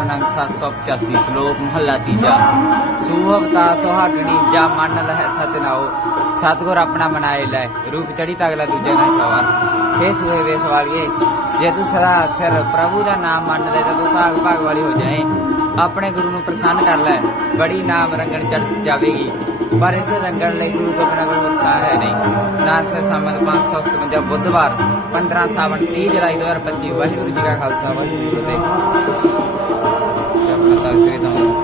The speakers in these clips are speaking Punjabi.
ਪਾਵਨ ਅੰਗ 785 ਸ਼ਲੋਕ ਮਹੱਲਾ ਤੀਜਾ। ਸੂਹਵਤਾ ਸੁਹਾਗਣੀ, ਜਾ ਮੰਨ ਲਹਿ ਸਤਨਾਓ ਸਤਗੁਰ ਆਪਣਾ ਮਨਾਏ ਲੈ, ਰੂਪ ਚੜੀ ਤਗਲਾ ਦੂਜਾ ਨਹੀਂ ਪਾਵਾ ਇਹ ਸੂਹੇ ਵੇਸ ਵਾਲੀਏ ਜੇ ਤੂੰ ਸਦਾ ਫਿਰ ਪ੍ਰਭੂ ਦਾ ਨਾਮ ਮੰਨ ਲੈ ਤਾਂ ਤੂੰ ਭਾਗ ਭਾਗ ਵਾਲੀ ਹੋ ਜਾਏ। ਆਪਣੇ ਗੁਰੂ ਨੂੰ ਪ੍ਰਸੰਨ ਕਰ ਲੈ, ਬੜੀ ਨਾਮ ਰੰਗਣ ਚੜ ਜਾਵੇਗੀ। ਪਰ ਇਸ ਰੰਗਣ ਲਈ ਗੁਰੂ ਦਾ ਆਪਣਾ ਕੋਈ ਵਰਤਾ ਹੈ ਨਹੀਂ। ਨਾਸ ਸੰਮਤ 557 ਬੁੱਧਵਾਰ 15 ਸਾਵਣ 30 ਜੁਲਾਈ 2025 ਵਾਹਿਗੁਰੂ ਜੀ ਕਾ ਖਾਲਸਾ, ਵਾਹਿਗੁਰੂ ਜੀ ਕੀ ਫਤਿਹ। ਆਪਣਾ ਤਾਂ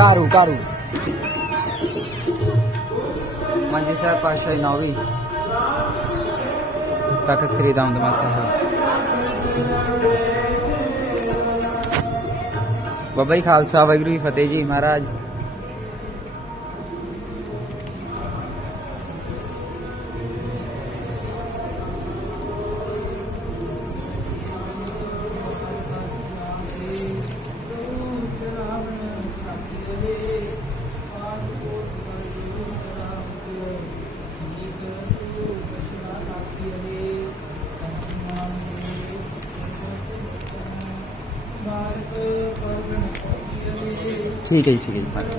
ਕਾਰੂ ਕਾਰੂ ਮੰਜੀ ਸਾਹਿਬ ਪਾਸ਼ਾ ਨੌਵੀਂ ਤਖਤ ਸ੍ਰੀ ਦਮਦਮਾ ਸਾਹਿਬ ਬਾਬਾ ਜੀ ਖਾਲਸਾ ਵਾਹਿਗੁਰੂ ਜੀ ਫਤਿਹ ਜੀ ਮਹਾਰਾਜ ਠੀਕ ਹੈ ਜੀ ਠੀਕ ਹੈ ਜੀ ਮਹਾਰਾਜ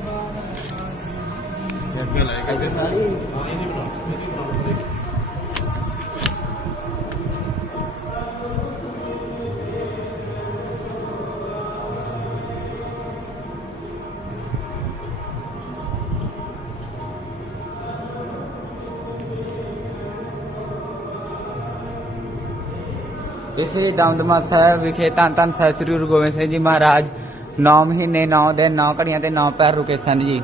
ਸ੍ਰੀ ਦਮਦਮਾ ਸਾਹਿਬ ਵਿਖੇ ਧੰਨ ਧੰਨ ਸਾਹਿਬ ਸ੍ਰੀ ਗੁਰੂ ਗੋਬਿੰਦ ਸਿੰਘ ਜੀ ਮਹਾਰਾਜ 9 ਮਹੀਨੇ 9 ਦਿਨ 9 ਘੜੀਆਂ ਤੇ 9 ਪੈਰ ਰੁਕੇ ਸਨ ਜੀ।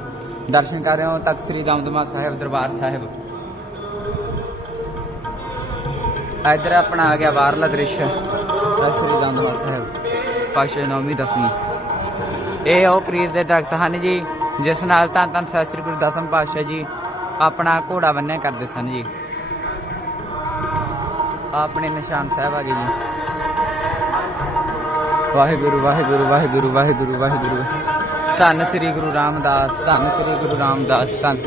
ਦਰਸ਼ਨ ਕਰ ਰਹੇ ਹੋ ਤਖਤ ਸ੍ਰੀ ਦਮਦਮਾ ਸਾਹਿਬ ਦਰਬਾਰ ਸਾਹਿਬ। ਇਧਰ ਆਪਣਾ ਆ ਗਿਆ ਬਾਹਰਲਾ ਦ੍ਰਿਸ਼, ਤਖਤ ਸ੍ਰੀ ਦਮਦਮਾ ਸਾਹਿਬ ਪਾਸ਼ੇ ਨੌਵੀਂ, ਦਸਵੀਂ। ਇਹ ਉਹ ਕਰੀਰ ਦੇ ਦਰਖਤ ਹਨ ਜੀ, ਜਿਸ ਨਾਲ ਧੰਨ ਧੰਨ ਸਤਿ ਸ੍ਰੀ ਗੁਰੂ ਦਸਮ ਪਾਤਸ਼ਾਹ ਜੀ ਆਪਣਾ ਘੋੜਾ ਬੰਨਿਆ ਕਰਦੇ ਸਨ ਜੀ। ਆਪਣੇ ਨਿਸ਼ਾਨ ਸਾਹਿਬ ਆ ਗਏ ਜੀ। ਵਾਹਿਗੁਰੂ ਵਾਹਿਗੁਰੂ ਵਾਹਿਗੁਰੂ ਵਾਹਿਗੁਰੂ ਵਾਹਿਗੁਰੂ। ਧੰਨ ਸ੍ਰੀ ਗੁਰੂ ਰਾਮਦਾਸ, ਧੰਨ ਸ੍ਰੀ ਗੁਰੂ ਰਾਮਦਾਸ, ਧੰਨ।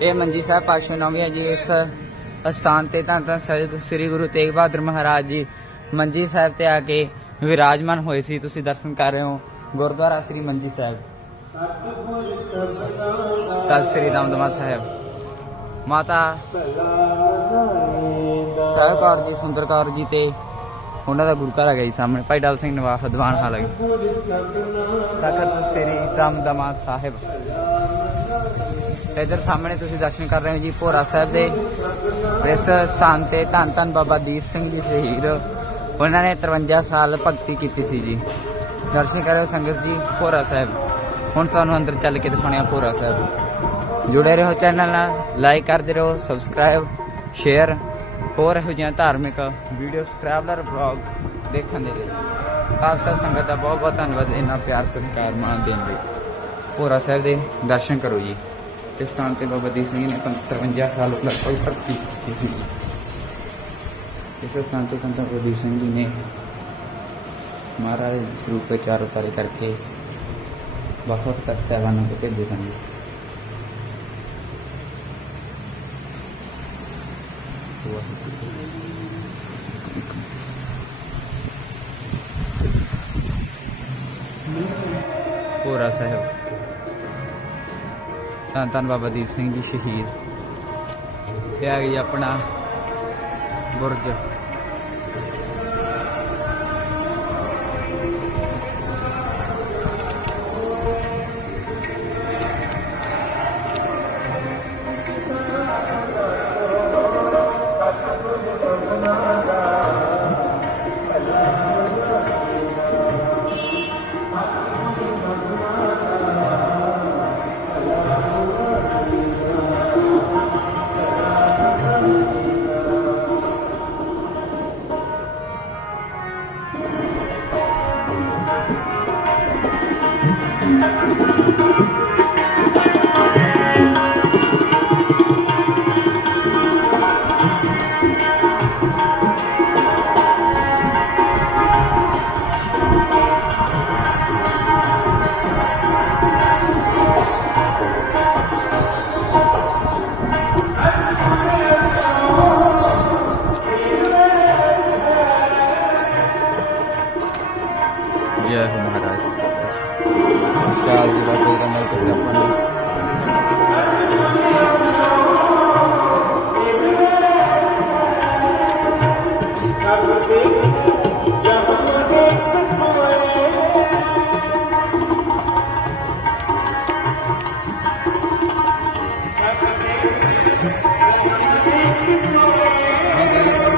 ਇਹ ਮੰਜੀ ਸਾਹਿਬ ਪਾਸ਼ਾ ਨੌਵੀਂ ਹੈ ਜੀ, ਇਸ ਅਸਥਾਨ ਤੇ ਧੰਨ ਧੰਨ ਸ੍ਰੀ ਗੁਰੂ ਤੇਗ ਬਹਾਦਰ ਮਹਾਰਾਜ ਜੀ ਮੰਜੀ ਸਾਹਿਬ ਤੇ ਆ ਕੇ ਵਿਰਾਜਮਾਨ ਹੋਏ ਸੀ, ਤੁਸੀਂ ਦਰਸ਼ਨ ਕਰ ਰਹੇ ਹੋ। ਗੁਰਦੁਆਰਾ ਸ੍ਰੀ ਮੰਜੀ ਸਾਹਿਬ। ਤਖਤ ਸ੍ਰੀ ਦਮਦਮਾ ਸਾਹਿਬ। ਮਾਤਾ ਸਾਹਿਬ ਕੌਰ ਜੀ ਸੁੰਦਰ ਕੌਰ ਜੀ ਤੇ ਉਹਨਾਂ ਦਾ ਗੁਰੂ ਘਰ ਹੈਗਾ ਜੀ ਸਾਹਮਣੇ, ਭਾਈ ਡਾਲ ਸਿੰਘ ਨਵਾਬ ਦੀਵਾਨ ਹਾਲ ਹੈ ਤਖਤ ਸ੍ਰੀ ਦਮਦਮਾ ਸਾਹਿਬ। ਇਧਰ ਸਾਹਮਣੇ ਤੁਸੀਂ ਦਰਸ਼ਨ ਕਰ ਰਹੇ ਹੋ ਜੀ ਭੋਰਾ ਸਾਹਿਬ ਦੇ। ਇਸ ਸਥਾਨ ਤੇ ਧੰਨ ਧੰਨ ਬਾਬਾ ਦੀਪ ਸਿੰਘ ਜੀ ਸ਼ਹੀਦ। ਉਹਨਾਂ ਨੇ 53 ਸਾਲ ਭਗਤੀ ਕੀਤੀ ਸੀ ਜੀ। ਦਰਸ਼ਨ ਕਰਿਓ ਸੰਗਤ ਜੀ, ਭੋਰਾ ਸਾਹਿਬ। ਹੁਣ ਤੁਹਾਨੂੰ ਅੰਦਰ ਚੱਲ ਕੇ ਦਿਖਾਉਣੇ ਆ ਭੋਰਾ ਸਾਹਿਬ। ਜੁੜੇ ਰਹੋ ਚੈਨਲ ਨਾਲ, ਲਾਈਕ ਕਰਦੇ ਰਹੋ, ਸਬਸਕ੍ਰਾਈਬ, ਸ਼ੇਅਰ। ਹੋਰ ਇਹੋ ਜਿਹੀਆਂ ਧਾਰਮਿਕ ਵੀਡੀਓਜ਼ ਟਰੈਵਲਰ ਬਲੌਗ ਦੇਖਣ ਦੇ ਲਈ। ਖਾਲਸਾ ਸੰਗਤ ਦਾ ਬਹੁਤ ਬਹੁਤ ਧੰਨਵਾਦ ਇੰਨਾ ਪਿਆਰ ਸਤਿਕਾਰ ਮਾਣ ਦੇਣ ਲਈ। ਭੋਰਾ ਸਾਹਿਬ ਦੇ ਦਰਸ਼ਨ ਕਰੋ ਜੀ। ਇਸ ਸਥਾਨ ਤੇ ਬਾਬਾ ਦੀਪ ਸਿੰਘ ਜੀ ਨੇ 53 ਸਾਲ ਲਗਭਗ ਭਗਤੀ ਕੀਤੀ ਇਸ ਸਥਾਨ ਤੇ ਪੰਤ ਬਾਬਾ ਦੀਪ ਸਿੰਘ ਜੀ ਨੇ ਮਹਾਰਾਜ ਦੇ ਸਰੂਪ ਚਾਰ ਉਤਾਰੇ ਕਰਕੇ ਵੱਖ ਵੱਖ ਤੱਕ ਸਹਿਬਾਨਾਂ ਤੋਂ ਭੇਜੇ ਸਨ ਜੀ ਸਾਹਿਬ। ਧੰਨ ਧੰਨ ਬਾਬਾ ਦੀਪ ਸਿੰਘ ਜੀ ਸ਼ਹੀਦ। ਇਹ ਆ ਗਈ ਆਪਣਾ ਬੁਰਜ।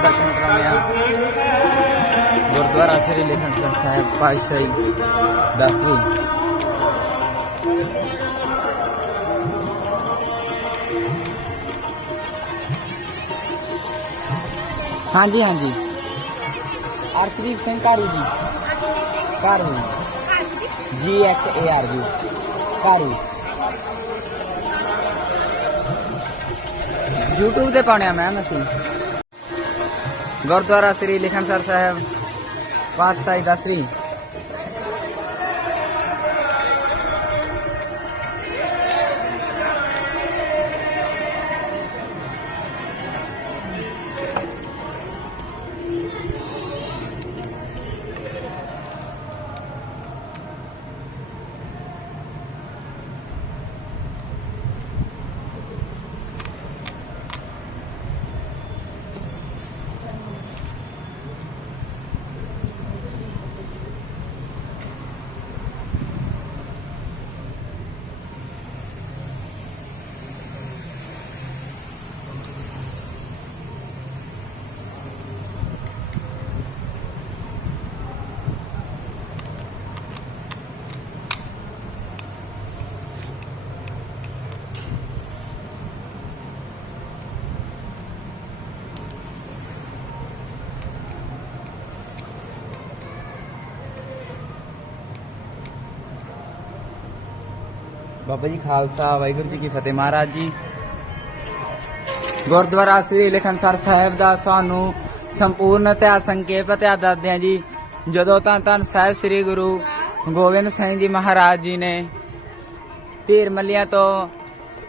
ਦਰਸ਼ਨ ਕਰਾਉਂਦੇ ਆ ਗੁਰਦੁਆਰਾ ਸ੍ਰੀ ਲਖਨਸਰ ਸਾਹਿਬ ਪਾਤਸ਼ਾਹੀ ਦਸਵੀਂ ਹਾਂਜੀ ਹਾਂਜੀ Arshdeep Singh Haru ji Haru ji H A R U Haru YouTube ਤੇ ਪਾਉਣਿਆ ਮੈਮ ਅਸੀਂ। ਗੁਰਦੁਆਰਾ ਸ੍ਰੀ ਲਿਖਨਸਰ ਸਾਹਿਬ ਪਾਤਸ਼ਾਹੀ ਦਸਵੀਂ ਬਾਬਾ ਜੀ ਖਾਲਸਾ, ਵਾਹਿਗੁਰੂ ਜੀ ਕੀ ਫਤਿਹ ਮਹਾਰਾਜ ਜੀ। ਗੁਰਦੁਆਰਾ ਸ੍ਰੀ ਲਖਨਸਰ ਸਾਹਿਬ ਦਾ ਸਾਨੂੰ ਸੰਪੂਰਨ ਇਤਿਹਾਸ ਸੰਖੇਪ ਇਤਿਹਾਸ ਦੱਸਦੇ ਹਾਂ ਜੀ। ਜਦੋਂ ਤਾਂ ਧੰਨ ਸਾਹਿਬ ਸ੍ਰੀ ਗੁਰੂ ਗੋਬਿੰਦ ਸਿੰਘ ਜੀ ਮਹਾਰਾਜ ਜੀ ਨੇ ਧੀਰ ਮੱਲੀਆਂ ਤੋਂ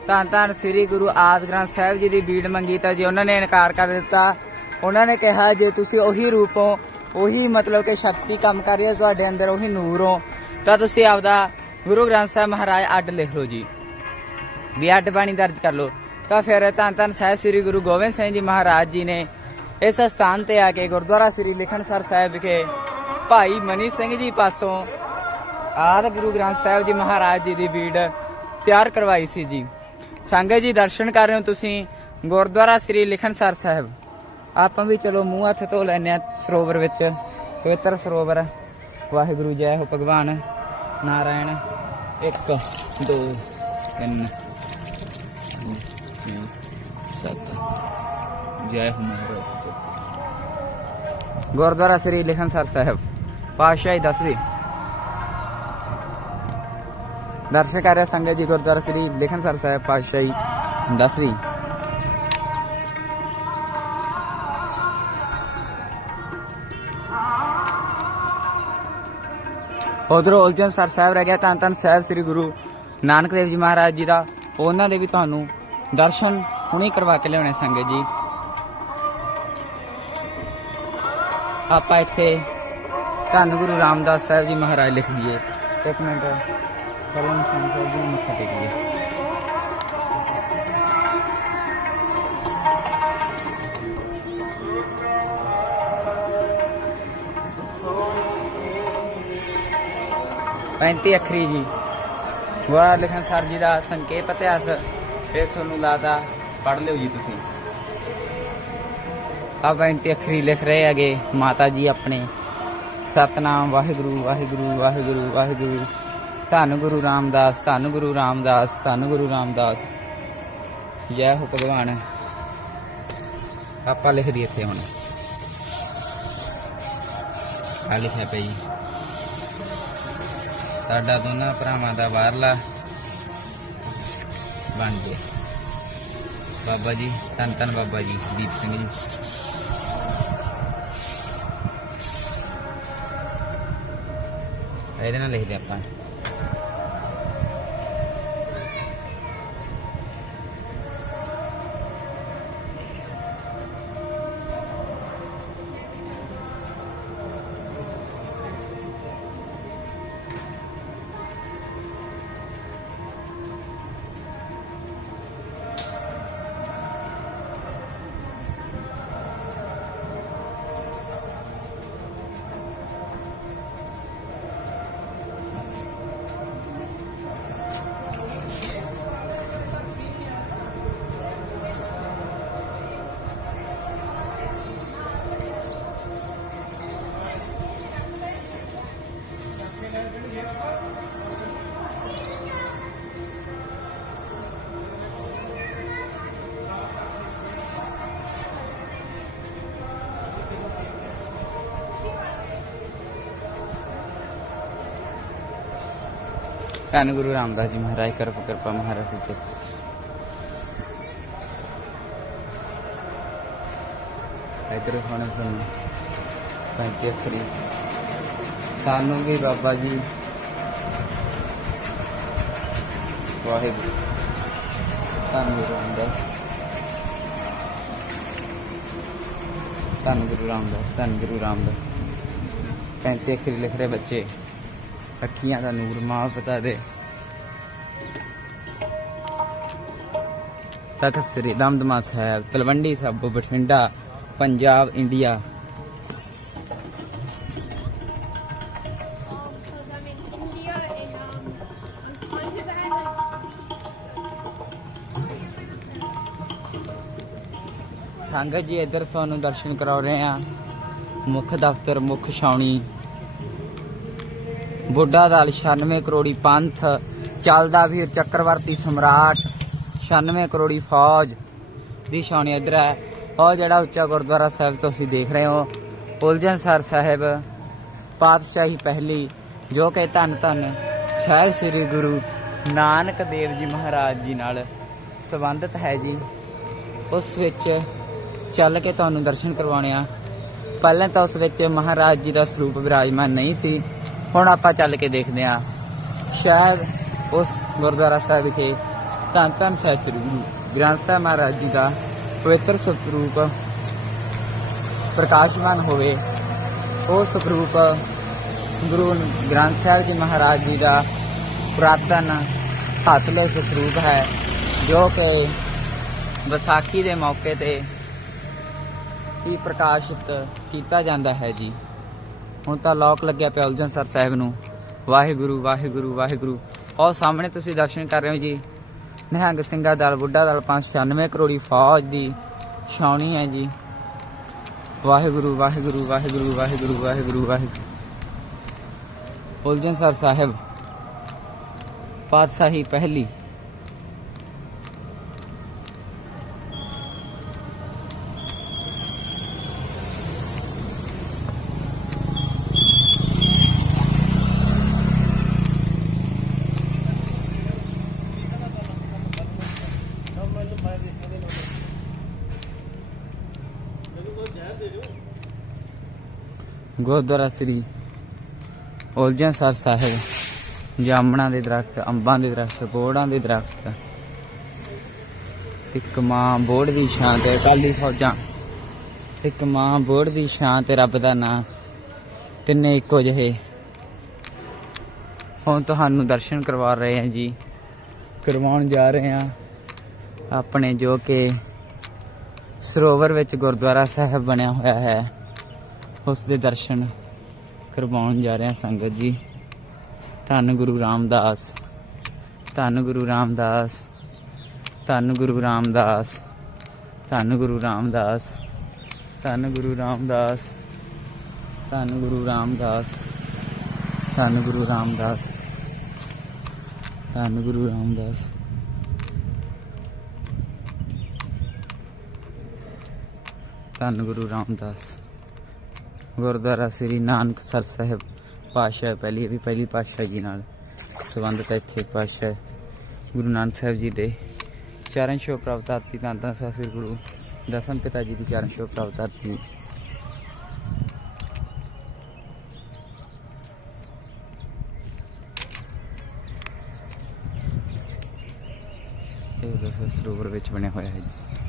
ਧੰਨ ਧੰਨ ਸ੍ਰੀ ਗੁਰੂ ਆਦਿ ਗ੍ਰੰਥ ਸਾਹਿਬ ਜੀ ਦੀ ਬੀੜ ਮੰਗੀ ਤਾਂ ਜੀ ਉਹਨਾਂ ਨੇ ਇਨਕਾਰ ਕਰ ਦਿੱਤਾ। ਉਹਨਾਂ ਨੇ ਕਿਹਾ, ਜੇ ਤੁਸੀਂ ਉਹੀ ਰੂਪ ਹੋ, ਉਹੀ ਮਤਲਬ ਕਿ ਸ਼ਕਤੀ ਕੰਮ ਕਰ ਰਹੀ ਹੈ, ਤੁਹਾਡੇ ਅੰਦਰ ਉਹੀ ਨੂਰ ਹੋ, ਤਾਂ ਤੁਸੀਂ ਆਪਦਾ ਗੁਰੂ ਗ੍ਰੰਥ ਸਾਹਿਬ ਮਹਾਰਾਜ ਅੱਡ ਲਿਖ ਲਓ ਜੀ। ਵੀ ਅੱਡ ਬਾਣੀ ਦਰਜ ਕਰ ਲਓ। ਤਾਂ ਫਿਰ ਧੰਨ ਧੰਨ ਸਾਹਿਬ ਸ੍ਰੀ ਗੁਰੂ ਗੋਬਿੰਦ ਸਿੰਘ ਜੀ ਮਹਾਰਾਜ ਜੀ ਨੇ ਇਸ ਸਥਾਨ ਤੇ ਆ ਕੇ ਗੁਰਦੁਆਰਾ ਸ੍ਰੀ ਲਿਖਣਸਰ ਸਾਹਿਬ ਵਿਖੇ ਭਾਈ ਮਨੀ ਸਿੰਘ ਜੀ ਪਾਸੋਂ ਆਦ ਗੁਰੂ ਗ੍ਰੰਥ ਸਾਹਿਬ ਜੀ ਮਹਾਰਾਜ ਜੀ ਦੀ ਬੀੜ ਤਿਆਰ ਕਰਵਾਈ ਸੀ ਜੀ। ਸੰਗਤ ਜੀ ਦਰਸ਼ਨ ਕਰ ਰਹੇ ਹੋ ਤੁਸੀਂ ਗੁਰਦੁਆਰਾ ਸ੍ਰੀ ਲਿਖਣਸਰ ਸਾਹਿਬ। ਆਪਾਂ ਵੀ ਚਲੋ ਮੂੰਹ ਹੱਥ ਧੋ ਲੈਨੇ ਆ ਸਰੋਵਰ ਵਿੱਚ। ਪਵਿੱਤਰ ਸਰੋਵਰ। ਵਾਹਿਗੁਰੂ ਜੈ ਹੋ ਭਗਵਾਨ। ਨਾਰਾਇਣ। 1 2 3 7 ਜੈ ਹੋ ਮਹਾਰਾਜ ਗੁਰਦੁਆਰਾ ਸ੍ਰੀ ਲਿਖਣਸਰ ਸਾਹਿਬ, ਪਾਤਸ਼ਾਹੀ ਦਸਵੀਂ ਦਰਸ਼ਕ ਕਰ ਰਿਹਾ ਸੰਗਤ ਜੀ ਗੁਰਦੁਆਰਾ ਸ੍ਰੀ ਲਿਖਣਸਰ ਸਾਹਿਬ, ਪਾਤਸ਼ਾਹੀ ਦਸਵੀਂ ਉਧਰੋਂ ਉਲਝਣ ਸਰ ਸਾਹਿਬ ਰਹਿ ਗਿਆ ਤਾਂ ਤਾਂ ਸਾਹਿਬ ਸ੍ਰੀ ਗੁਰੂ ਨਾਨਕ ਦੇਵ ਜੀ ਮਹਾਰਾਜ ਜੀ ਦਾ। ਉਹਨਾਂ ਦੇ ਵੀ ਤੁਹਾਨੂੰ ਦਰਸ਼ਨ ਹੁਣੇ ਕਰਵਾ ਕੇ ਲਿਆਉਣੇ ਸੰਗਤ ਜੀ। ਆਪਾਂ ਇੱਥੇ ਧੰਨ ਗੁਰੂ ਰਾਮਦਾਸ ਸਾਹਿਬ ਜੀ ਮਹਾਰਾਜ ਲਿਖ ਲਈਏ। ਇੱਕ ਮਿੰਟ ਪਹਿਲਾਂ ਨਿਸ਼ਾਨ ਸਾਹਿਬ ਜੀ ਨੂੰ ਮੱਥਾ ਟੇਕੀਏ। ਪੈਂਤੀ ਅੱਖਰੀ ਜੀ। ਗੁਰਦੁਆਰਾ ਲਿਖਣ ਸਰ ਜੀ ਦਾ ਸੰਖੇਪ ਇਤਿਹਾਸ ਇਹ ਤੁਹਾਨੂੰ ਲਾਦਾ ਪੜ ਲਿਓ ਜੀ ਤੁਸੀਂ। ਆ ਪੈਂਤੀ ਅੱਖਰੀ ਲਿਖ ਰਹੇ ਹੈਗੇ ਮਾਤਾ ਜੀ ਆਪਣੇ। ਸਤਨਾਮ, ਵਾਹਿਗੁਰੂ ਵਾਹਿਗੁਰੂ ਵਾਹਿਗੁਰੂ ਵਾਹਿਗੁਰੂ। ਧੰਨ ਗੁਰੂ ਰਾਮਦਾਸ, ਧੰਨ ਗੁਰੂ ਰਾਮਦਾਸ, ਧੰਨ ਗੁਰੂ ਰਾਮਦਾਸ। ਜੈ ਹੋ ਭਗਵਾਨ। ਆਪਾਂ ਲਿਖ ਦਈਏ ਇੱਥੇ ਹੁਣ। ਆ ਲਿਖਿਆ ਪਿਆ ਸਾਡਾ ਦੋਨਾਂ ਭਰਾਵਾਂ ਦਾ ਬਾਹਰਲਾ ਬਣ ਗਿਆ ਬਾਬਾ ਜੀ, ਧੰਨ ਧੰਨ ਬਾਬਾ ਜੀ, ਦੀਪ ਸਿੰਘ ਜੀ। ਇਹਦੇ ਨਾਲ ਲਿਖਦੇ ਆਪਾਂ। ਧੰਨ ਗੁਰੂ ਰਾਮਦਾਸ ਜੀ ਮਹਾਰਾਜ, ਕਿਰਪਾ ਕਿਰਪਾ ਮਹਾਰਾਜ ਸੱਚੇ ਇਧਰ ਹੁਣ ਸਾਨੂੰ ਪੈਂਤੀ ਅਖਰੀ। ਸਾਨੂੰ ਵੀ ਬਾਬਾ ਜੀ। ਵਾਹਿਗੁਰੂ। ਧੰਨ ਗੁਰੂ ਰਾਮਦਾਸ। ਧੰਨ ਗੁਰੂ ਰਾਮਦਾਸ, ਧੰਨ ਗੁਰੂ ਰਾਮਦਾਸ। ਪੈਂਤੀ ਅਖਰੀ ਲਿਖ ਰਹੇ ਬੱਚੇ। ਅੱਖੀਆਂ ਦਾ ਨੂਰ, ਮਾਂ ਪਤਾ ਦੇ। ਤਖਤ ਸ੍ਰੀ ਦਮਦਮਾ ਸਾਹਿਬ, ਤਲਵੰਡੀ ਸਾਬੋ, ਬਠਿੰਡਾ, ਪੰਜਾਬ, ਇੰਡੀਆ। ਸੰਗਤ ਜੀ, ਇੱਧਰ ਤੁਹਾਨੂੰ ਦਰਸ਼ਨ ਕਰਾ ਰਹੇ ਆ ਮੁੱਖ ਦਫ਼ਤਰ, ਮੁੱਖ ਛਾਉਣੀ। ਬੁੱਢਾ ਦਲ 96 ਕਰੋੜੀ ਪੰਥ, ਚੱਲਦਾ ਵੀਰ ਚੱਕਰਵਰਤੀ ਸਮਰਾਟ 96 ਕਰੋੜੀ ਫੌਜ ਦੀ ਛਾਉਣੀ ਇੱਧਰ ਹੈ। ਉਹ ਜਿਹੜਾ ਉੱਚਾ ਗੁਰਦੁਆਰਾ ਸਾਹਿਬ ਤੁਸੀਂ ਦੇਖ ਰਹੇ ਹੋ, ਉਲਝਣ ਸਰ ਸਾਹਿਬ, ਪਾਤਸ਼ਾਹੀ ਪਹਿਲੀ, ਜੋ ਕਿ ਧੰਨ ਧੰਨ ਸਾਹਿਬ ਸ੍ਰੀ ਗੁਰੂ ਨਾਨਕ ਦੇਵ ਜੀ ਮਹਾਰਾਜ ਜੀ ਨਾਲ ਸੰਬੰਧਿਤ ਹੈ ਜੀ। ਉਸ ਵਿੱਚ ਚੱਲ ਕੇ ਤੁਹਾਨੂੰ ਦਰਸ਼ਨ ਕਰਵਾਉਣੇ ਆ। ਪਹਿਲਾਂ ਤਾਂ ਉਸ ਵਿੱਚ ਮਹਾਰਾਜ ਜੀ ਦਾ ਸਰੂਪ ਵਿਰਾਜਮਾਨ ਨਹੀਂ ਸੀ। ਹੁਣ ਆਪਾਂ ਚੱਲ ਕੇ ਦੇਖਦੇ ਹਾਂ। ਸ਼ਾਇਦ ਉਸ ਗੁਰਦੁਆਰਾ ਸਾਹਿਬ ਵਿਖੇ ਧੰਨ ਧੰਨ ਸਾਹਿਬ ਸ੍ਰੀ ਗੁਰੂ ਗ੍ਰੰਥ ਸਾਹਿਬ ਮਹਾਰਾਜ ਜੀ ਦਾ ਪਵਿੱਤਰ ਸਰੂਪ ਪ੍ਰਕਾਸ਼ਮਾਨ ਹੋਵੇ, ਉਹ ਸਰੂਪ ਗੁਰੂ ਗ੍ਰੰਥ ਸਾਹਿਬ ਜੀ ਮਹਾਰਾਜ ਜੀ ਦਾ ਪੁਰਾਤਨ ਹੱਥਲੇ ਸਰੂਪ ਹੈ, ਜੋ ਕਿ ਵਿਸਾਖੀ ਦੇ ਮੌਕੇ ਤੇ ਹੀ ਪ੍ਰਕਾਸ਼ਿਤ ਕੀਤਾ ਜਾਂਦਾ ਹੈ ਜੀ। ਹੁਣ ਤਾਂ ਲੋਕ ਲੱਗਿਆ ਪਿਆ ਉਲਝਣ ਸਰ ਸਾਹਿਬ ਨੂੰ। ਵਾਹਿਗੁਰੂ ਵਾਹਿਗੁਰੂ ਵਾਹਿਗੁਰੂ। ਉਹ ਸਾਹਮਣੇ ਤੁਸੀਂ ਦਰਸ਼ਨ ਕਰ ਰਹੇ ਹੋ ਜੀ। ਨਿਹੰਗ ਸਿੰਘਾ ਦਲ, ਬੁੱਢਾ ਦਲ 596 ਕਰੋੜੀ ਫੌਜ ਦੀ ਛਾਉਣੀ ਹੈ ਜੀ। ਵਾਹਿਗੁਰੂ ਵਾਹਿਗੁਰੂ ਵਾਹਿਗੁਰੂ ਵਾਹਿਗੁਰੂ ਵਾਹਿਗੁਰੂ ਵਾਹਿਗੁਰੂ। ਉਲਝਣ ਸਰ ਸਾਹਿਬ, ਪਾਤਸ਼ਾਹੀ ਪਹਿਲੀ ਗੁਰਦੁਆਰਾ ਸ੍ਰੀ ਉਲਝਣ ਸਰ ਸਾਹਿਬ, ਜਾਮਣਾ ਦੇ ਦਰਖਤ, ਅੰਬਾਂ ਦੇ ਦਰਖਤ, ਬੋੜਾਂ ਦੇ ਦਰਖਤ, ਇੱਕ ਮਾਂ ਬੋੜ ਦੀ ਛਾਂ ਤੇ ਅਕਾਲੀ ਫੌਜਾਂ, ਇੱਕ ਮਾਂ ਬੋੜ ਦੀ ਛਾਂ ਤੇ ਰੱਬ ਦਾ ਨਾਂ, ਤਿੰਨੇ ਇੱਕੋ ਜਿਹੇ। ਹੁਣ ਤੁਹਾਨੂੰ ਦਰਸ਼ਨ ਕਰਵਾ ਰਹੇ ਹਾਂ ਜੀ, ਕਰਵਾਉਣ ਜਾ ਰਹੇ ਹਾਂ ਆਪਣੇ ਜੋ ਕਿ ਸਰੋਵਰ ਵਿੱਚ ਗੁਰਦੁਆਰਾ ਸਾਹਿਬ ਬਣਿਆ ਹੋਇਆ ਹੈ। ਉਸ ਦੇ ਦਰਸ਼ਨ ਕਰਵਾਉਣ ਜਾ ਰਹੇ ਹਾਂ ਸੰਗਤ ਜੀ। ਧੰਨ ਗੁਰੂ ਰਾਮਦਾਸ, ਧੰਨ ਗੁਰੂ ਰਾਮਦਾਸ, ਧੰਨ ਗੁਰੂ ਰਾਮਦਾਸ, ਧੰਨ ਗੁਰੂ ਰਾਮਦਾਸ, ਧੰਨ ਗੁਰੂ ਰਾਮਦਾਸ, ਧੰਨ ਗੁਰੂ ਰਾਮਦਾਸ, ਧੰਨ ਗੁਰੂ ਰਾਮਦਾਸ, ਧੰਨ ਗੁਰੂ ਰਾਮਦਾਸ। ਧੰਨ ਗੁਰੂ ਰਾਮਦਾਸ। ਗੁਰਦੁਆਰਾ ਸ੍ਰੀ ਨਾਨਕਸਰ ਸਾਹਿਬ ਪਾਸ਼ਾ ਪਹਿਲੀ ਵੀ ਪਹਿਲੀ ਪਾਸ਼ਾ ਜੀ ਨਾਲ ਸੰਬੰਧਿਤ ਇੱਥੇ ਪਾਸ਼ਾ ਗੁਰੂ ਨਾਨਕ ਸਾਹਿਬ ਜੀ ਦੇ ਚਰਨ ਛੋਹ ਪ੍ਰਾਪਤਾਤੀ ਤਾਂ ਤਾਂ ਸ੍ਰੀ ਗੁਰੂ ਦਸਮ ਪਿਤਾ ਜੀ ਦੀ ਚਰਨ ਛੋਹ ਪ੍ਰਾਪਤਾਤੀ ਇਹ ਦਸ ਸਰੋਵਰ ਵਿੱਚ ਬਣਿਆ ਹੋਇਆ ਹੈ ਜੀ।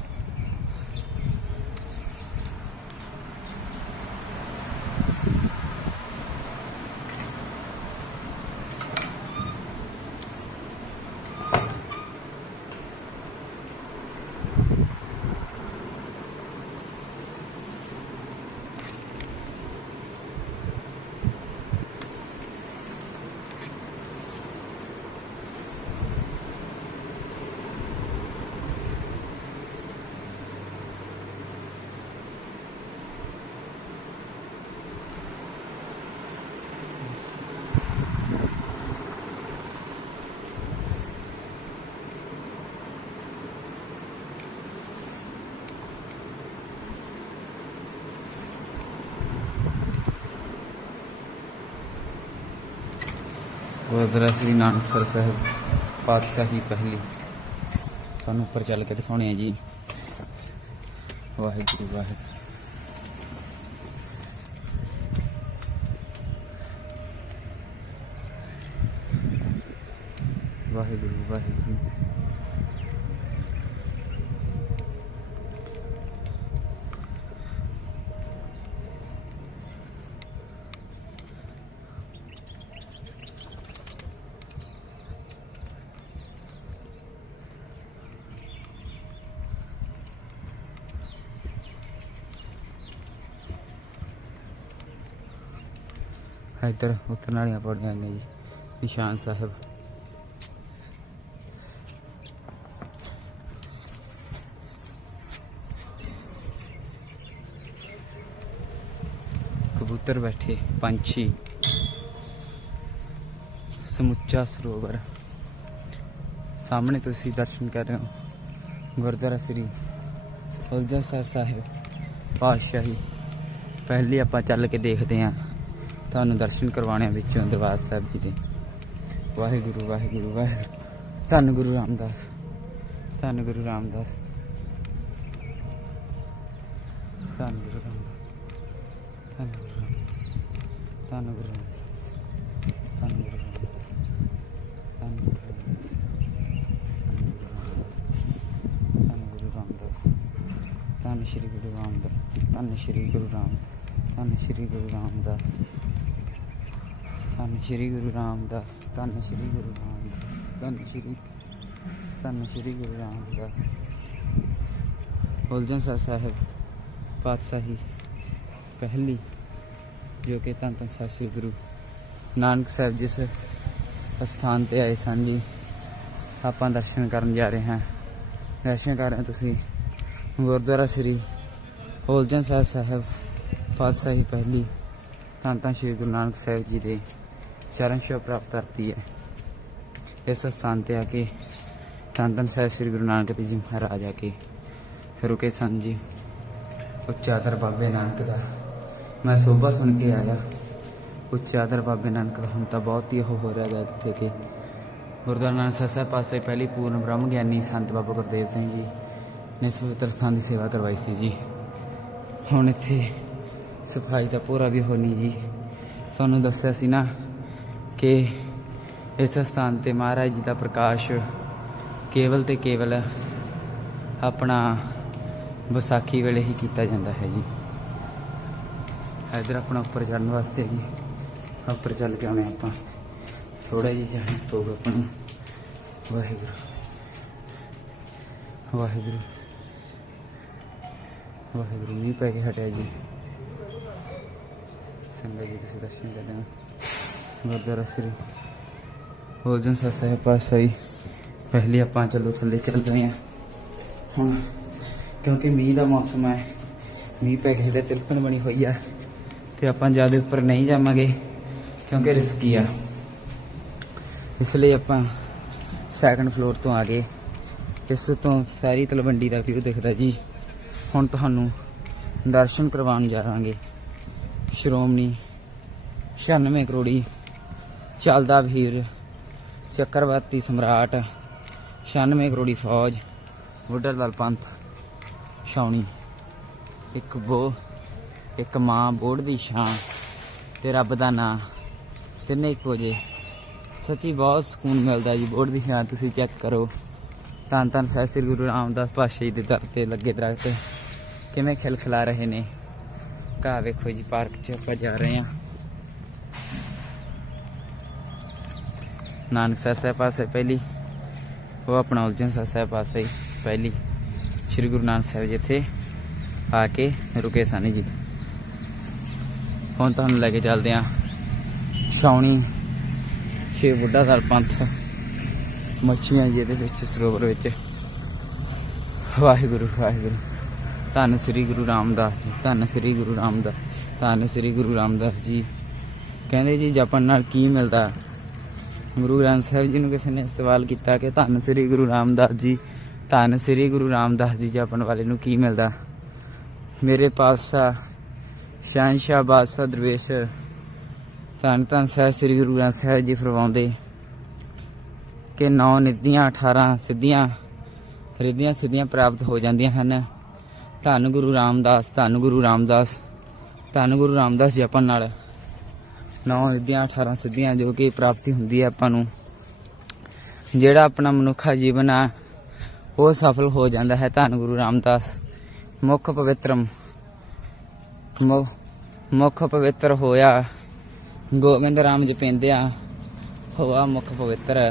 ਗੁਰਦੁਆਰਾ ਸ੍ਰੀ ਨਾਨਕਸਰ ਸਾਹਿਬ ਪਾਤਸ਼ਾਹੀ ਪਹਿਲੀ। ਤੁਹਾਨੂੰ ਉੱਪਰ ਚੱਲ ਕੇ ਦਿਖਾਉਣੇ ਆ ਜੀ। ਵਾਹਿਗੁਰੂ ਵਾਹਿਗੁਰੂ। ਵਾਹਿਗੁਰੂ ਵਾਹਿਗੁਰੂ। ਇੱਧਰ ਉਤਰਨ ਵਾਲੀਆਂ ਪੌੜੀਆਂ ਨੇ ਜੀ, ਨਿਸ਼ਾਨ ਸਾਹਿਬ। ਕਬੂਤਰ ਬੈਠੇ, ਪੰਛੀ। ਸਮੁੱਚਾ ਸਰੋਵਰ। ਸਾਹਮਣੇ ਤੁਸੀਂ ਦਰਸ਼ਨ ਕਰ ਰਹੇ ਹੋ, ਗੁਰਦੁਆਰਾ ਸ੍ਰੀ ਉਲਜਾ ਸਾਹਿਬ ਪਾਤਸ਼ਾਹੀ। ਪਹਿਲੀ ਆਪਾਂ ਚੱਲ ਕੇ ਦੇਖਦੇ ਹਾਂ। ਤੁਹਾਨੂੰ ਦਰਸ਼ਨ ਕਰਵਾਉਣੇ ਆ ਵਿੱਚੋਂ ਦਰਬਾਰ ਸਾਹਿਬ ਜੀ ਦੇ ਵਾਹਿਗੁਰੂ ਵਾਹਿਗੁਰੂ ਵਾਹਿਗੁਰੂ ਧੰਨ ਗੁਰੂ ਰਾਮਦਾਸ ਧੰਨ ਗੁਰੂ ਰਾਮਦਾਸ ਧੰਨ ਗੁਰੂ ਰਾਮਦਾਸ ਧੰਨ ਗੁਰੂ ਰਾਮਦਾਸ ਧੰਨ ਗੁਰੂ ਰਾਮਦਾਸ ਧੰਨ ਗੁਰੂ ਧੰਨ ਗੁਰੂ ਰਾਮਦਾਸ ਧੰਨ ਸ਼੍ਰੀ ਗੁਰੂ ਰਾਮਦਾਸ ਧੰਨ ਸ਼੍ਰੀ ਗੁਰੂ ਰਾਮਦਾਸ ਧੰਨ ਸ਼੍ਰੀ ਗੁਰੂ ਰਾਮਦਾਸ ਧੰਨ ਸ਼੍ਰੀ ਗੁਰੂ ਰਾਮਦਾਸ, ਧੰਨ ਸ਼੍ਰੀ ਗੁਰੂ ਰਾਮਦਾਸ, ਧੰਨ ਸ਼੍ਰੀ ਧੰਨ ਸ਼੍ਰੀ ਗੁਰੂ ਰਾਮਦਾਸ। ਉਲਝਣ ਸਰ ਸਾਹਿਬ, ਪਾਤਸ਼ਾਹੀ, ਪਹਿਲੀ ਜੋ ਕਿ ਧੰਨ ਧੰਨ ਸਾਹਿਬ ਸ੍ਰੀ ਗੁਰੂ ਨਾਨਕ ਸਾਹਿਬ ਜਿਸ ਸਥਾਨ ਤੇ ਆਏ ਸਨ ਜੀ, ਆਪਾਂ ਦਰਸ਼ਨ ਕਰਨ ਜਾ ਰਹੇ ਹਾਂ। ਦਰਸ਼ਨ ਕਰ ਰਹੇ ਹੋ ਤੁਸੀਂ। ਗੁਰਦੁਆਰਾ ਸ੍ਰੀ ਉਲਝਣ ਸਾਹਿਬ ਸਾਹਿਬ, ਪਾਤਸ਼ਾਹੀ ਪਹਿਲੀ, ਧੰਨ ਧੰਨ ਸ਼੍ਰੀ ਗੁਰੂ ਨਾਨਕ ਸਾਹਿਬ ਜੀ ਦੇ ਚਰਨ ਛੋਹ ਪ੍ਰਾਪਤ ਕਰਤੀ ਹੈ। ਇਸ ਸਥਾਨ ਤੇ ਆ ਕੇ ਧੰਨ ਧੰਨ ਸਾਹਿਬ ਸ੍ਰੀ ਗੁਰੂ ਨਾਨਕ ਦੇਵ ਜੀ ਮਹਾਰਾਜ ਆ ਕੇ ਰੁਕੇ ਸਨ ਜੀ। ਉੱਚਾਦਰ ਬਾਬੇ ਨਾਨਕ ਦਾ ਮੈਂ ਸੋਭਾ ਸੁਣ ਕੇ ਆਇਆ। ਉੱਚਾਦਰ ਬਾਬੇ ਨਾਨਕ ਦਾ ਹੁਣ ਤਾਂ ਬਹੁਤ ਹੀ ਉਹ ਹੋ ਰਿਹਾ ਹੈ ਜਿੱਥੇ ਕਿ ਗੁਰਦੁਆਰਾ ਨਾਨਕ ਸਾਹਿਬ ਪਾਸੇ ਪਹਿਲੀ ਪੂਰਨ ਬ੍ਰਹਮ ਗਿਆਨੀ ਸੰਤ ਬਾਬਾ ਗੁਰਦੇਵ ਸਿੰਘ ਜੀ ਨੇ ਇਸ ਪਵਿੱਤਰ ਸਥਾਨ ਦੀ ਸੇਵਾ ਕਰਵਾਈ ਸੀ ਜੀ। ਹੁਣ ਇੱਥੇ ਸਫ਼ਾਈ ਦਾ ਪੂਰਾ ਵੀ ਹੋਣੀ ਜੀ। ਸਾਨੂੰ ਦੱਸਿਆ ਸੀ ਨਾ ਕਿ ਇਸ ਸਥਾਨ ਤੇ ਮਹਾਰਾਜ ਜੀ ਦਾ ਪ੍ਰਕਾਸ਼ ਕੇਵਲ ਤੇ ਕੇਵਲ ਆਪਣਾ ਵਿਸਾਖੀ ਵੇਲੇ ਹੀ ਕੀਤਾ ਜਾਂਦਾ ਹੈ ਜੀ। ਇਧਰ ਆਪਣਾ ਉੱਪਰ ਚੜਨ ਵਾਸਤੇ ਜੀ। ਉੱਪਰ ਚੱਲ ਕੇ ਆਉਣੇ ਆਪਾਂ। ਥੋੜਾ ਜਿਹਾ ਜਾਣਾ ਪਊਗਾ ਆਪਾਂ ਨੂੰ। ਵਾਹਿਗੁਰੂ। ਵਾਹਿਗੁਰੂ। ਵਾਹਿਗੁਰੂ, ਮੀਂਹ ਪੈ ਕੇ ਹਟਿਆ ਜੀ। ਸੰਗਤ ਜੀ, ਤੁਸੀਂ ਦਰਸ਼ਨ ਕਰਦੇ ਹੋ ਗੁਰਦੁਆਰਾ ਸ੍ਰੀ ਭੋਜਨ ਸਾਹਿਬ ਸਾਹਿਬ ਪਾਸਾਈ ਪਹਿਲੀ ਆਪਾਂ ਚਲੋ ਥੱਲੇ ਚੱਲਦੇ ਹਾਂ। ਹੁਣ ਕਿਉਂਕਿ ਮੀਂਹ ਦਾ ਮੌਸਮ ਹੈ, ਮੀਂਹ ਪੈ ਕੇ ਜਿਹੜੇ ਤਿਲਕਣ ਬਣੀ ਹੋਈ ਆ, ਤੇ ਆਪਾਂ ਜ਼ਿਆਦਾ ਉੱਪਰ ਨਹੀਂ ਜਾਵਾਂਗੇ ਕਿਉਂਕਿ ਰਿਸਕੀ ਆ। ਇਸ ਲਈ ਆਪਾਂ ਸੈਕੰਡ ਫਲੋਰ ਤੋਂ ਆ ਗਏ। ਇਸ ਤੋਂ ਸਾਰੀ ਤਲਵੰਡੀ ਦਾ ਵਿਊ ਦਿਖਦਾ ਜੀ। ਹੁਣ ਤੁਹਾਨੂੰ ਦਰਸ਼ਨ ਕਰਵਾਉਣ ਜਾਵਾਂਗੇ। ਸ਼੍ਰੋਮਣੀ 96 ਕਰੋੜੀ ਚੱਲਦਾ ਵੀਰ। ਚੱਕਰਵਰਤੀ ਸਮਰਾਟ 96 ਕਰੋੜੀ ਫੌਜ ਬੁੱਢਾ ਦਲ ਪੰਥ, ਛਾਉਣੀ। ਇੱਕ ਬੋ, ਇੱਕ ਮਾਂ ਬੋੜ ਦੀ ਛਾਂ ਤੇ ਰੱਬ ਦਾ ਨਾਂ। ਤਿੰਨੇ ਇੱਕੋ ਜੇ ਸੱਚੀ ਬਹੁਤ ਸਕੂਨ ਮਿਲਦਾ ਜੀ ਬੋੜ ਦੀ ਛਾਂ, ਤੁਸੀਂ ਚੈੱਕ ਕਰੋ। ਧੰਨ ਧੰਨ ਸਾਹਿਬ ਸ੍ਰੀ ਗੁਰੂ ਰਾਮਦਾਸ ਪਾਤਸ਼ਾਹ ਜੀ ਦੇ ਦਰ ਤੇ ਲੱਗੇ ਦਰਖਤ। ਕਿਵੇਂ ਖਿਲਖਿਲਾ ਰਹੇ ਨੇ। ਘਾਹ ਵੇਖੋ ਜੀ, ਪਾਰਕ 'ਚ ਆਪਾਂ ਜਾ ਰਹੇ ਹਾਂ। ਨਾਨਕ ਸਾਹਿਬ ਸਾਹਿਬ ਪਾਸੇ ਪਹਿਲੀ, ਉਹ ਆਪਣਾ ਉਲਝਣ ਸਾਹਿਬ ਸਾਹਿਬ ਪਾਸੇ ਹੀ ਪਹਿਲੀ, ਸ੍ਰੀ ਗੁਰੂ ਨਾਨਕ ਸਾਹਿਬ ਜੀ ਇੱਥੇ ਆ ਕੇ ਰੁਕੇ ਸਨ ਜੀ। ਹੁਣ ਤੁਹਾਨੂੰ ਲੈ ਕੇ ਚੱਲਦੇ ਹਾਂ ਛਾਉਣੀ ਛੇ ਬੁੱਢਾ ਦਲ ਪੰਥ ਮੱਛੀਆਂ ਜਿਹਦੇ ਵਿੱਚ, ਸਰੋਵਰ ਵਿੱਚ। ਵਾਹਿਗੁਰੂ ਵਾਹਿਗੁਰੂ। ਧੰਨ ਸ੍ਰੀ ਗੁਰੂ ਰਾਮਦਾਸ ਜੀ, ਧੰਨ ਸ੍ਰੀ ਗੁਰੂ ਰਾਮਦਾਸ, ਧੰਨ ਸ੍ਰੀ ਗੁਰੂ ਰਾਮਦਾਸ ਜੀ। ਕਹਿੰਦੇ ਜੀ ਜਪਣ ਨਾਲ ਕੀ ਮਿਲਦਾ? ਗੁਰੂ ਗ੍ਰੰਥ ਸਾਹਿਬ ਜੀ ਨੂੰ ਕਿਸੇ ਨੇ ਸਵਾਲ ਕੀਤਾ ਕਿ ਧੰਨ ਸ੍ਰੀ ਗੁਰੂ ਰਾਮਦਾਸ ਜੀ, ਧੰਨ ਸ੍ਰੀ ਗੁਰੂ ਰਾਮਦਾਸ ਜੀ ਜਪਣ ਵਾਲੇ ਨੂੰ ਕੀ ਮਿਲਦਾ? ਮੇਰੇ ਪਾਤਸ਼ਾਹ ਸ਼ਹਿਨਸ਼ਾਹ ਬਾਦਸ਼ਾਹ ਦਰਵੇਸ਼, ਧੰਨ ਧੰਨ ਸਾਹਿਬ ਸ੍ਰੀ ਗੁਰੂ ਗ੍ਰੰਥ ਸਾਹਿਬ ਜੀ ਫਰਮਾਉਂਦੇ ਕਿ ਨੌ ਨਿਧੀਆਂ 18 ਸਿੱਧੀਆਂ, ਰਿੱਧੀਆਂ ਸਿੱਧੀਆਂ ਪ੍ਰਾਪਤ ਹੋ ਜਾਂਦੀਆਂ ਹਨ। ਧੰਨ ਗੁਰੂ ਰਾਮਦਾਸ, ਧੰਨ ਗੁਰੂ ਰਾਮਦਾਸ, ਧੰਨ ਗੁਰੂ ਰਾਮਦਾਸ ਜਪਣ ਨਾਲ। 9 ਨਿਧੀਆਂ 18 ਸਿੱਧੀਆਂ ਜੋ ਕਿ ਪ੍ਰਾਪਤੀ ਹੁੰਦੀ ਹੈ ਆਪਾਂ ਨੂੰ। ਜਿਹੜਾ ਆਪਣਾ ਮਨੁੱਖਾ ਜੀਵਨ ਆ, ਉਹ ਸਫਲ ਹੋ ਜਾਂਦਾ ਹੈ। ਧੰਨ ਗੁਰੂ ਰਾਮਦਾਸ। ਮੁੱਖ ਪਵਿੱਤਰਮ। ਮੁੱਖ ਪਵਿੱਤਰ ਹੋਇਆ। ਗੋਬਿੰਦ ਰਾਮ ਜਪਿੰਦਿਆ ਹੋਆ ਮੁੱਖ ਪਵਿੱਤਰ।